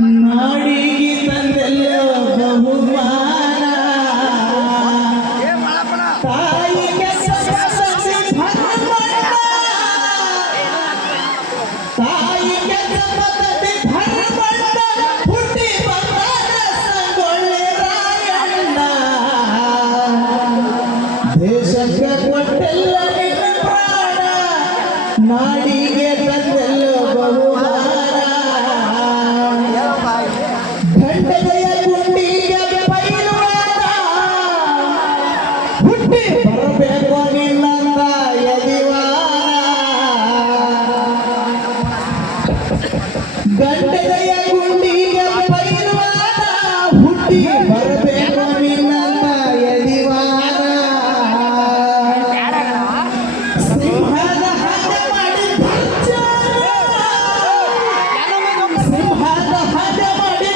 ನಾಡಿಗೆ ತಂದೆಲ್ಲ ಬಹುಮಾನ ತಾಯಿಗೆ ಸಮಸತಿ ಧರ್ಮಣ್ಣ ತಾಯಿಗೆ ಸಮಸತಿ ಧರ್ಮಣ್ಣ ಹುಟ್ಟಿ ಬಂದ ಸಂಗೊಳ್ಳಿ ರಾಯಣ್ಣ ದೇಶಕ್ಕೆ ಕೊಟ್ಟೆಲ್ಲ ನಿನ್ನ ಪ್ರಾಣ ನಾಡಿಗೆ ತಂದೆಲ್ಲ ಬಹುಮಾನ ಗಂಡದೆಯ ಗುಂಡಿಗೆ ಪೈಲ್ವಾನ ಹುಟ್ಟಿ ಬರಬೇಕು ನಿನ್ನಂತ ಯದಿವಾನ ಗಂಡದೆಯ ಗುಂಡಿಗೆ ಪೈಲ್ವಾನ ಹುಟ್ಟಿ ಬರಬೇಕು ನಿನ್ನಂತ ಯದಿವಾನ ಸಿಂಹದ ಹಾಗೆ ಮಾಡಿ ಸಿಂಹದ ಹಾಗೆ ಮಾಡಿ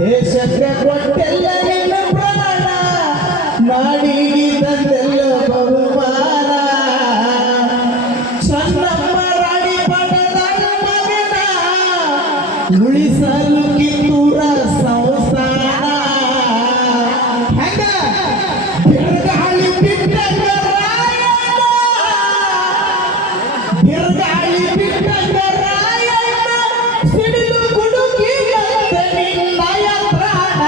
ದೇಶಕ್ಕೆ ಕೊಟ್ಟೆಲ್ಲ ನಿನ್ನ ಪ್ರಾಣ ನಾಡಿಗೆ ತಂದೆಲ್ಲ ಬಹುಮಾನ ಚನ್ನಮ್ಮ ರಾಣಿ ಪಡೆದ ಮಗನ ಉಳಿಸಲು ಕಿತ್ತೂರ ಸಂಸ್ಥಾನ ಹೆಂಗ ಬಿರುಗಾಳಿ ಬಿಟ್ಟಂಗ ರಾಯಣ್ಣ ಬಿರುಗಾಳಿ ಬಿಟ್ಟಂಗ ರಾಯಣ್ಣ ಸಿಡಿದು ಗುಡುಗಿದಂತೆ ನಿನ್ನಯ ಪ್ರಾಣ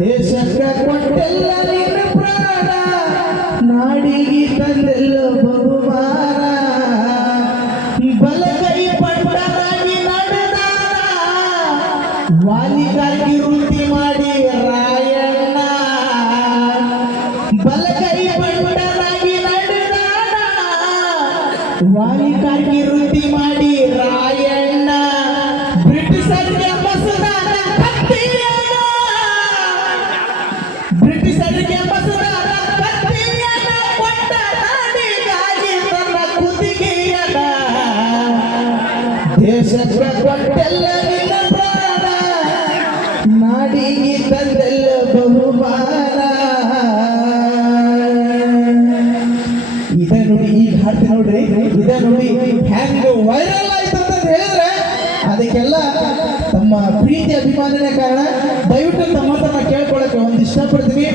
ದೇಶಕ್ಕೆ ಕೊಟ್ಟೆಲ್ಲ ನಿನ್ನ ಪ್ರಾಣ ನಾಡಿಗೆ ತಂದೆಲ್ಲ ಬಹುಮಾನ ಬಲಗೈ ಪಟ್ಟರಾಗಿ ನಡೆದಾನ ವಾಲಿಗಾಗಿ ವೃತ್ತಿ ಮಾಡಿ ರಾಯಣ್ಣ ಬಲಗೈ ಪಟ್ಟರಾಗಿ ನಡೆದಾನ ವಾಲಿಗಾಗಿ ವೃತ್ತಿ ಮಾಡಿ ರಾಯಣ್ಣ ಬ್ರಿಟಿಷರಿಗೆ ಬಸದಾನ ಕತ್ತಿಯನ್ನ ಬ್ರಿಟಿಷರಿಗೆ ಬಸದಾನ ಕತ್ತಿಯನ್ನ ಕೊಟ್ಟ ನಾಡಿಗಾಗಿ ತನ್ನ ಕುತ್ತಿಗೆಯನ್ನ ದೇಶಕ್ಕೆ ಕೊಟ್ಟೆಲ್ಲ ನಿನ್ನ ಪ್ರಾಣ ನಾಡಿಗೆ ತಂದೆಲ್ಲ ಬಹುಮಾನ ಇದ ನೋಡಿ ಈಗ ಹಾಡ್ತಿ ನೋಡ್ರಿ ಇದ ನೋಡಿ ಹ್ಯಾಂಗ ವೈರಲ್ ಆಯ್ತು ಅಂತ ಹೇಳಿದ್ರೆ ಅದಕ್ಕೆಲ್ಲ ತಮ್ಮ ಪ್ರೀತಿ ಅಭಿಮಾನನೇ ಕಾರಣ ದಯವಿಟ್ಟು ತಮ್ಮ ಹತ್ರ ಕೇಳ್ಕೊಳ್ಳಕ್ಕೆ ಒಂದು ಇಷ್ಟಪಡ್ತೀನಿ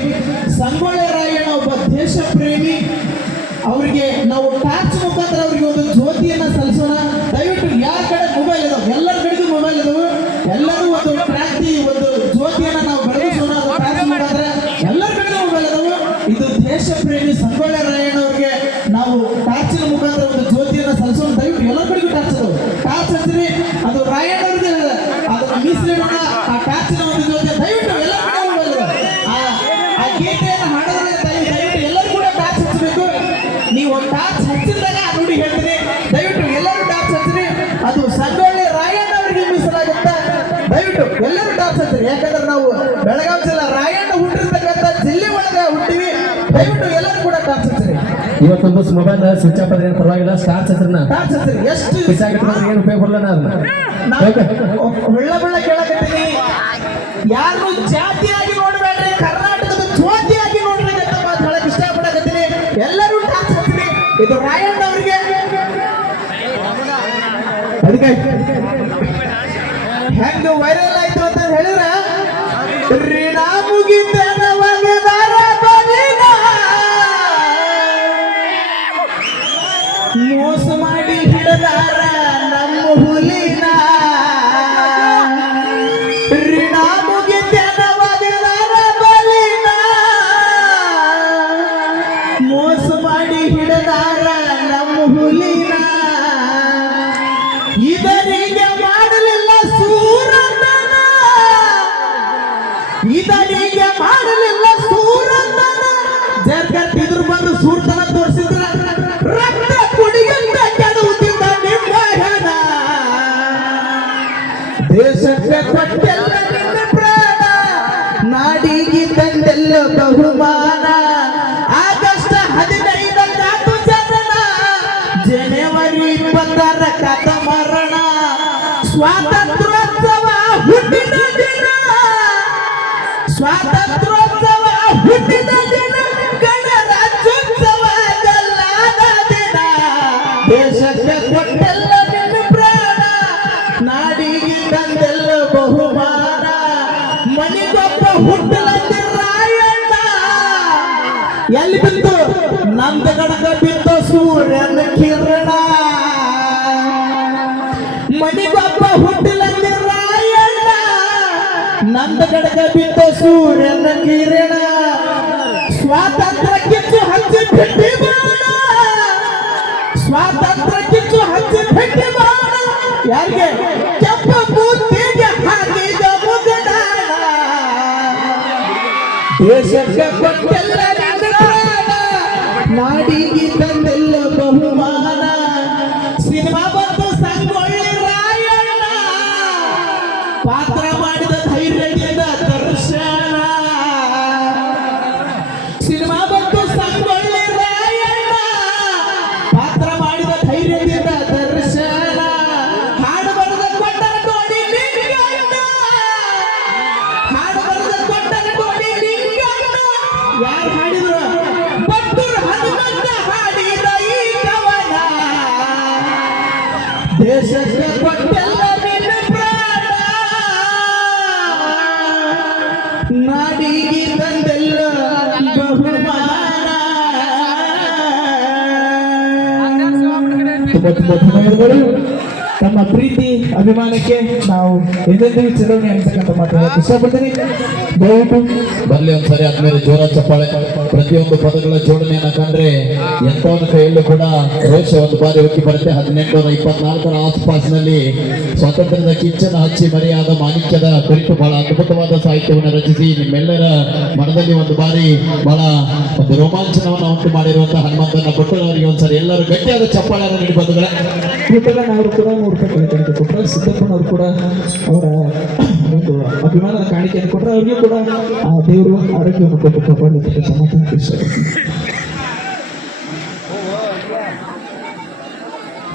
ಸಂಗೊಳ್ಳಿ ರಾಯಣ್ಣ ಒಬ್ಬ ದೇಶ ಪ್ರೇಮಿ ಅವರಿಗೆ ನಾವು ಟಾರ್ಚ್ ಮುಖಾಂತರ ಅವರಿಗೆ ಒಂದು ಜ್ಯೋತಿಯನ್ನ ಸಲ್ಲಿಸೋಣ ದಯವಿಟ್ಟು ಯಾರ ಕಡೆ ಮೊಬೈಲ್ ಇದಾವೆ ಎಲ್ಲರ ಕಡೆಗೂ ಮೊಬೈಲ್ ಇದಾವೆ ಎಲ್ಲರೂ ಒಂದು ಕ್ರಾಂತಿ ಒಂದು ಜ್ಯೋತಿಯನ್ನ ನಾವು ಬೆಳಗಿಸೋಣ ಟಾರ್ಚ್ ಮುಖಾಂತರ ಎಲ್ಲರ ಕಡೆಗೂ ಮೊಬೈಲ್ ಇದಾವೆ ಇದು ದೇಶ ಪ್ರೇಮಿ ಸಂಗೊಳ್ಳಿ ರಾಯಣ್ಣ ಅವರಿಗೆ ನಾವು ಟಾರ್ಚಿನ ಮುಖಾಂತರ ಒಂದು ಜ್ಯೋತಿಯನ್ನ ಸಲ್ಲಿಸೋಣ ದಯವಿಟ್ಟು ಎಲ್ಲರ ಕಡೆಗೂ ಟಾರ್ಚ್ ಇದಾವೆ ಟಾರ್ಚ್ ಹಚ್ಚಿರಿ ಅದು ರಾಯಣ್ಣ ಅವ್ರಿಗೆ ಅದನ್ನ ಮೀಸಲಿಡೋಣ ಆ ಟಾರ್ಚಿನ ಒಂದು ಜ್ಯೋತಿ ದಯವಿಟ್ಟು ಎಲ್ಲರ ಕಡೆ ಮೊಬೈಲ್ ಇದಾವೆ ಆ ಗೀತೆಯನ್ನು ಹಾಡೋದ್ರೆ ದಯವಿಟ್ಟು ಎಲ್ಲರೂ ಕೂಡ ಟಾರ್ಚ್ ಹಚ್ಚಬೇಕು ನೀವು ಒಂದು ಟಾರ್ಚ್ ಹಚ್ಚಿದಾಗ ನೋಡಿ ಹೇಳ್ತೀನಿ ದಯವಿಟ್ಟು ಎಲ್ಲರೂ ಟಾರ್ಚ್ ಹಚ್ಚಿರಿ ಅದು ಸಂಗೊಳ್ಳಿ ರಾಯಣ್ಣ ಅವರಿಗೆ ಮೀಸಲಾಗುತ್ತೆ ದಯವಿಟ್ಟು ಎಲ್ಲರೂ ಟಾರ್ಚ್ ಹಚ್ಚಿರಿ ಯಾಕಂದ್ರೆ ನಾವು ಬೆಳಗಾವಿ ಜಿಲ್ಲಾ ರಾಯಣ್ಣ ಹುಟ್ಟಿರ್ತಕ್ಕಂಥ ಜಿಲ್ಲೆ ಒಳಗೆ ಹುಟ್ಟಿವಿ ದಯವಿಟ್ಟು ಎಲ್ಲರೂ ಕೂಡ ಟಾರ್ಚ್ ಹಚ್ಚಿರಿ ಇವತ್ತೊಂದು ಮೊಬೈಲ್ ಸ್ವಿಚ್ ಆಫ್ ಆದ್ರೆ ಪರವಾಗಿಲ್ಲ ಟಾರ್ಚ್ ಹಚ್ಚಿರನ ಟಾರ್ಚ್ ಹಚ್ಚಿರಿ ಎಷ್ಟು ಏನು ಉಪಯೋಗ ಬರಲ್ಲ ಒಳ್ಳೆ ಬೆಳ್ಳ ಕೇಳಕತ್ತೀನಿ ಯಾರು ಜಾತಿಯಾಗಿ ನೋಡ್ಬೇಡ್ರಿ ಕರ್ನಾಟಕದ ಜ್ಯೋತಿಯಾಗಿ ನೋಡ್ರಿ ಅಂತ ಮಾತು ಹೇಳಕ್ ಇಷ್ಟಪಡಕತ್ತೀನಿ ಎಲ್ಲರೂ ಟಾರ್ಚ್ ಹಚ್ಚಿರಿ ಇದು ರಾಯಣ್ಣ ಅವರಿಗೆ ಅದಕ್ಕೆ ಹೆಂಗ ವೈರಲ್ ಆಯ್ತು ಅಂತ ಹೇಳಿದ್ರೆ ಋಣ ಮುಗಿತನ ಒಗೆದಾರ ಬಲಿನ ಮೋಸ ಮಾಡಿ ಹಿಡದಾರ ನಮ್ಮ ಹುಲಿನ ಋಣ ಮುಗಿತನ ಒಗೆದಾರ ಬಲಿನ ಮೋಸ ಮಾಡಿ ಹಿಡದಾರ ನಮ್ಮ ಹುಲಿನ ಇದರಿಗೆ ಮಾಡಲಿಲ್ಲ ಸೂರತನ ಇದರಿಗೆ ಮಾಡಲಿಲ್ಲ ಸೂರತನ ಜರ್ಗತ್ತಿದ್ರು ಬಂದು ಸೂರ್ತನ ತೋರಿಸಿದ್ರ ರಕ್ತ ಕುಡಿಯಂತ ಕೆಡುವುದಿಲ್ಲ ನಿಮ್ಮ ಹಣ ದೇಶಕ್ಕೆ ಕೊಟ್ಟೆಲ್ಲ ನಿನ್ನ ಪ್ರಾಣ ನಾಡಿಗೆ ತಂದೆಲ್ಲ ಬಹುಮಾನ ಆಗಸ್ಟ್ 15 ಕಾತು ಜನನ ಜನವರಿ 20 ಕಥ ಮರಣ ಸ್ವಾತಂತ್ರ್ಯೋತ್ಸವ ಹುಟ್ಟಿದ ದಿನ ಸ್ವಾತಂತ್ರ್ಯೋತ್ಸವ ಹುಟ್ಟಿದ ದಿನ ಗಣರಾಜ್ಯೋತ್ಸವ ದೇಶಕ್ಕೆ ಕೊಟ್ಟೆಲ್ಲ ನಿನ್ನ ಪ್ರಾಣ, ನಾಡಿಗೆ ತಂದೆಲ್ಲ ಬಹುಮಾನ, ಮನಿಗೊಬ್ಬ ಹುಟ್ಟಲಂತೆ ರಾಯಣ್ಣ. ಎಲ್ಲಿ ಬಿತ್ತು ನಂದ ಗಡಗ ಬಿತ್ತು ಸೂರ್ಯನ ಕಿರಣ, ಮನಿಗೊಬ್ಬ ಹುಟ್ಟಲಂತೆ ರಾಯಣ್ಣ, ನಂದ ಗಡಗ ಬಿತ್ತು ಸೂರ್ಯನ ಕಿರಣ. ಸ್ವಾತಂತ್ರ್ಯ ಕಿಚ್ಚು ಹಚ್ಚಿ ಬಿಟ್ಟಿ ಬಾಣ, ಸ್ವಾತಂತ್ರ್ಯ ಕಿಚ್ಚು ಹಚ್ಚಿ ಬಿಟ್ಟಿ ಬಾಣ, ಯಾರಿಗೆ ಕೆಂಪ ಬೂತಿಗೆ ಹಾಕಿದ ಮುಗಡ. ದೇಶಕ್ಕೆ ಕೊಟ್ಟೆಲ್ಲ ನಿನ್ನ ಪ್ರಾಣ, ನಾಡಿಗೆ ತಂದೆಲ್ಲ ಬಹುಮಾನ. ಸಿನಿಮಾ ಬಂದು ಸಂಗೊಳ್ಳಿ ರಾಯಣ್ಣ, ಪಾತ್ರ ಮಾಡಿದ ಧೈರ್ಯದಿಂದ ದರ್ಶನ. ಸಿನಿಮಾ ಬಂದು ಸಂಗೊಳ್ಳಿ ರಾಯಣ್ಣ, ಪಾತ್ರ ಮಾಡಿದ ಧೈರ್ಯದಿಂದ ದರ್ಶನ. ಹಾಡು ಬರೆದ ಕೊಟ್ಟರ ನೋಡಿ ನಿಂಗಣ್ಣ, ಹಾಡು ಬರೆದ ಕೊಟ್ಟರ ನೋಡಿ ನಿಂಗಣ್ಣ. ಯಾರು ಹಾಡಿದ್ರು? ಬಟ್ಟೂರು ಹನುಮಂತ ಹಾಡಿದ ಈ ಕವನ. ದೇಶಕ್ಕೆ ಕೊಟ್ಟೆಲ್ಲ ನಿನ್ನ ಪ್ರಾಣ, ನಾಡಿಗೆ ತಂದೆಲ್ಲ ಬಹುಮಾನ. ತುಂಬಾ ತುಂಬಾ ಧನ್ಯವಾದಗಳು. ತಮ್ಮ ಪ್ರೀತಿ ಅಭಿಮಾನಕ್ಕೆ ನಾವು ಎಂದೆಂದಿಗೂ ಚಿರಋಣಿ ಅಂತಕ್ಕಂಥ ಮಾತನ್ನು ಇಷ್ಟಪಡ್ತೀನಿ. ದಯವಿಟ್ಟು ಬರ್ಲಿ ಒಂದ್ಸರಿ ಆದ್ಮೇಲೆ ಜೋರ ಚಪ್ಪಾಳೆ. ಪ್ರತಿಯೊಂದು ಪದಗಳ ಜೋಡಣೆಯನ್ನ ಕಂಡ್ರೆ ಎಂತವನ ಕೈಯಲ್ಲೂ ಕೂಡ ರೋಷ ಒಂದು ಬಾರಿ ಉಕ್ಕಿ ಬರುತ್ತೆ. 1824 ಆಸುಪಾಸಿನಲ್ಲಿ ಸ್ವಾತಂತ್ರ್ಯದ ಕಿಚ್ಚನ ಹಚ್ಚಿ ಮರೆಯಾದ ಮಾಣಿಕ್ಯದ ಕುರಿತು ಬಹಳ ಅದ್ಭುತವಾದ ಸಾಹಿತ್ಯವನ್ನು ರಚಿಸಿ ನಿಮ್ಮೆಲ್ಲರ ಮನದಲ್ಲಿ ಒಂದು ಬಾರಿ ಬಹಳ ಒಂದು ರೋಮಾಂಚನವನ್ನು ಉಂಟು ಮಾಡಿರುವಂತಹ ಹನುಮಂತನ ಕೊಟ್ಟವರಿಗೆ ಒಂದ್ಸರಿ ಎಲ್ಲರೂ ಗಟ್ಟಿಯಾದ ಚಪ್ಪಾಳೆಯನ್ನು ನೀಡಿ ಬಂಧುಗಳೇ. ಪುಟ್ಟಣ್ಣನವರು ಕೂಡ 100 ರೂಪಾಯಿ ಕಾಣಿಕೆ ಕೊಟ್ಟರು. ಸಿದ್ದಪ್ಪನವರು ಕೂಡ ಅವರ ಒಂದು ಅಭಿಮಾನದ ಕಾಣಿಕೆಯನ್ನು ಕೊಟ್ಟರೆ, ಅವ್ರಿಗೂ ಕೂಡ ಆ ದೇವರು ಆರೋಗ್ಯವನ್ನು ಕೊಟ್ಟು ಕಾಪಾಡಲಿಕ್ಕೆ ಸಮಾಧಾನ ತಿಳಿಸ್ತಾರೆ.